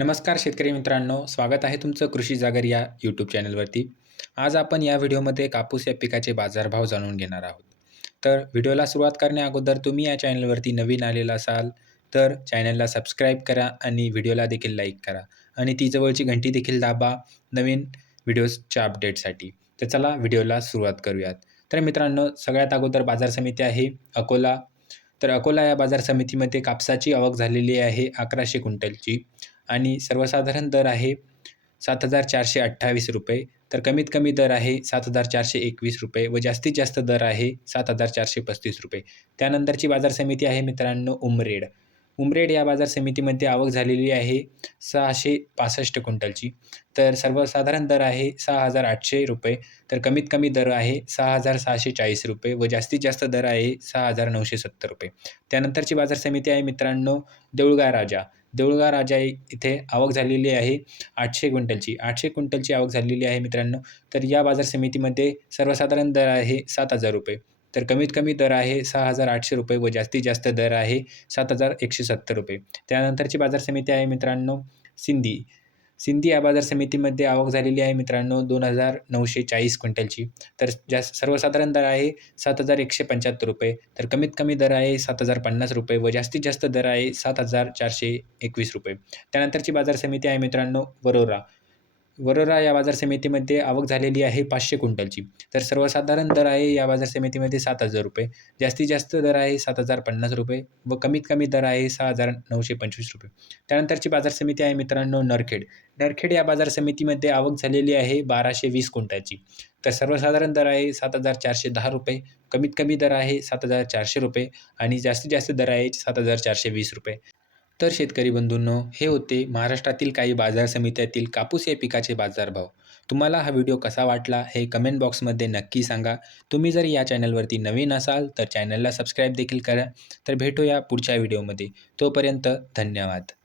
नमस्कार शेतकरी मित्रांनो स्वागत आहे तुमचं कृषी जागर या यूट्यूब चॅनलवरती आज आपण या व्हिडिओमध्ये कापूस या पिकाचे बाजारभाव जाणून घेणार आहोत. तर व्हिडिओला सुरुवात करण्याअगोदर तुम्ही या चॅनलवरती नवीन आलेला असाल तर चॅनलला सबस्क्राईब करा आणि व्हिडिओला देखील लाईक करा. आणि ती जवळची घंटी देखील दाबा नवीन व्हिडिओजच्या अपडेटसाठी तर चला व्हिडिओला सुरुवात करूयात. तर मित्रांनो सगळ्यात अगोदर बाजार समिती आहे अकोला तर अकोला या बाजार समितीमध्ये कापसाची आवक झालेली आहे अकराशे क्विंटलची आणि सर्वसाधारण दर आहे सात हजार चारशे अठ्ठावीस रुपये. तर कमीत कमी दर आहे सात हजार चारशे एकवीस रुपये व जास्तीत जास्त दर आहे सात हजार चारशे पस्तीस रुपये. त्यानंतरची बाजार समिती आहे मित्रांनो उमरेड. उमरेड या बाजार समितीमध्ये आवक झालेली आहे सहाशे पासष्ट क्विंटलची. तर सर्वसाधारण दर आहे सहा हजार आठशे रुपये. तर कमीत कमी दर आहे सहा हजार सहाशे चाळीस रुपये व जास्तीत जास्त दर आहे सहा हजार नऊशे सत्तर रुपये. त्यानंतरची बाजार समिती आहे मित्रांनो देऊळगा राजा. देऊळगा राजा इथे आवक झालेली आहे आठशे क्विंटलची. आठशे क्विंटलची आवक झालेली आहे मित्रांनो. तर या बाजार समितीमध्ये सर्वसाधारण दर आहे सात हजार रुपये. तर कमीत कमी दर आहे सहा हजार आठशे रुपये व जास्तीत जास्त दर आहे सात हजार एकशे सत्तर रुपये. त्यानंतरची बाजार समिती आहे मित्रांनो सिंधी. सिंधी या बाजार समितीमध्ये आवक झालेली आहे मित्रांनो दोन हजार नऊशे चाळीस क्विंटलची. तर जास्त सर्वसाधारण दर आहे सात हजार एकशे पंच्याहत्तर रुपये. तर कमीत कमी दर आहे सात हजार पन्नास रुपये व जास्तीत जास्त दर आहे सात हजार चारशे एकवीस रुपये. त्यानंतरची बाजार समिती आहे मित्रांनो वरोरा. वरोरा या बाजार समितीमध्ये आवक झालेली आहे पाचशे क्विंटलची. तर सर्वसाधारण दर आहे या बाजार समितीमध्ये सात हजार रुपये. जास्तीत जास्त दर आहे सात हजार पन्नास रुपये व कमीत कमी दर आहे सहा हजार नऊशे पंचवीस रुपये. त्यानंतरची बाजार समिती आहे मित्रांनो नरखेड. नरखेड या बाजार समितीमध्ये आवक झालेली आहे बाराशे वीस क्विंटलची. तर सर्वसाधारण दर आहे सात हजार चारशे दहा रुपये. कमीत कमी दर आहे सात हजार चारशे रुपये आणि जास्तीत जास्त दर आहे सात हजार चारशे वीस रुपये. तर शेतकरी बंधूंनो हे होते महाराष्ट्रातील काही बाजार समित्यातील कापूस या पिकाचे बाजारभाव. तुम्हाला हा व्हिडिओ कसा वाटला हे कमेंट बॉक्समध्ये नक्की सांगा. तुम्ही जर या चॅनलवरती नवीन असाल तर चॅनलला सबस्क्राईब देखील करा. तर भेटूया पुढच्या व्हिडिओमध्ये. तोपर्यंत धन्यवाद.